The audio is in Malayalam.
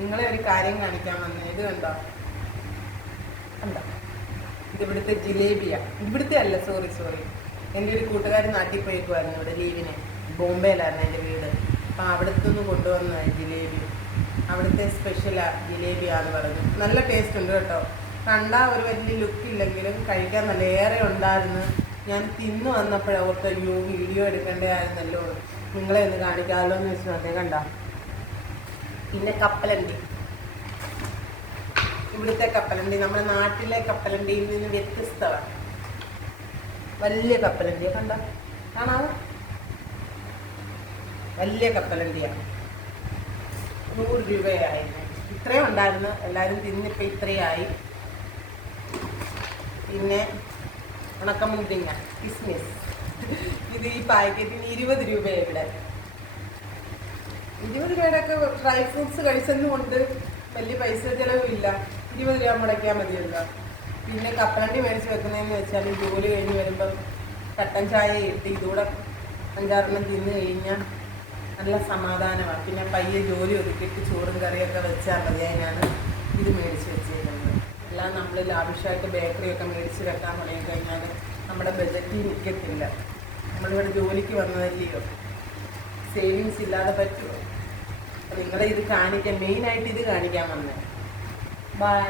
നിങ്ങളെ ഒരു കാര്യം കാണിക്കാൻ വന്നേ. ഇത് കണ്ടോ? കണ്ടോ? ഇത് ഇവിടുത്തെ ജിലേബിയാ. ഇവിടുത്തെ അല്ല സോറി സോറി എന്റെ ഒരു കൂട്ടുകാരൻ നാട്ടിൽ പോയേക്കുമായിരുന്നു ഇവിടെ ലീവിന്. ബോംബെയിലായിരുന്നു എന്റെ വീട്. അപ്പം അവിടുത്തെ നിന്ന് കൊണ്ടുവന്ന ജിലേബി. അവിടുത്തെ സ്പെഷ്യലാ ജിലേബിയാന്ന് പറഞ്ഞു. നല്ല ടേസ്റ്റ് ഉണ്ട് കേട്ടോ. കണ്ടാൽ ഒരു വലിയ ലുക്ക് ഇല്ലെങ്കിലും കഴിക്കാൻ നല്ല ഏറെ ഉണ്ടായിരുന്നു. ഞാൻ തിന്നു വന്നപ്പോഴേ അയ്യോ വീഡിയോ എടുക്കേണ്ടതായിരുന്നല്ലോ നിങ്ങളെ ഒന്ന് കാണിക്കാമല്ലോ എന്ന് വെച്ച് അതേ കണ്ട? പിന്നെ കപ്പലണ്ടി. ഇവിടുത്തെ കപ്പലണ്ടി നമ്മുടെ നാട്ടിലെ കപ്പലണ്ടിയിൽ നിന്ന് വ്യത്യസ്തമാണ്. വലിയ കപ്പലണ്ടിയാ കണ്ട? കാണാ വലിയ കപ്പലണ്ടിയാണ്. നൂറ് രൂപയായിരുന്നു ഇത്രയും ഉണ്ടായിരുന്നു. എല്ലാവരും തിന്നിപ്പോൾ ഇത്രയായി. പിന്നെ ഉണക്കമുന്തിങ്ങ കിസ്മിസ്. ഇത് ഈ പാക്കറ്റിന് ഇരുപത് രൂപയാണ് ഇവിടെ. ഇരുപത് പേരൊക്കെ ഡ്രൈ ഫ്രൂട്ട്സ് കഴിച്ചെന്നും കൊണ്ട് വലിയ പൈസ ചിലവില്ല. ഇരുപത് രൂപ മുടക്കിയാൽ മതിയല്ലോ. പിന്നെ കപ്പലണ്ടി മേടിച്ച് വെക്കുന്നതെന്ന് വെച്ചാൽ ജോലി കഴിഞ്ഞ് വരുമ്പം കട്ടൻ ചായ ഇട്ട് ഇതുകൂടെ അഞ്ചാറെണ്ണം തിന്ന് കഴിഞ്ഞാൽ നല്ല സമാധാനമാണ്. പിന്നെ പയ്യെ ജോലി ഒതുക്കിയിട്ട് ചോറും കറിയൊക്കെ വെച്ചാൽ മതി. അതിനാണ് ഇത് മേടിച്ച് വെച്ചേക്കുന്നത്. എല്ലാം നമ്മൾ ലാവിഷായിട്ട് ബേക്കറിയൊക്കെ മേടിച്ച് വെക്കാൻ തുടങ്ങി കഴിഞ്ഞാൽ നമ്മുടെ ബജറ്റിൽ നിൽക്കത്തില്ല നമ്മളിവിടെ ജോലിക്ക് വന്നതല്ലയോ? സേവിങ്സ് ഇല്ലാതെ പറ്റുമോ നിങ്ങളെ ഇത് കാണിക്കാൻ മെയിനായിട്ട് ഇത് കാണിക്കാൻ വന്നേ. ബൈ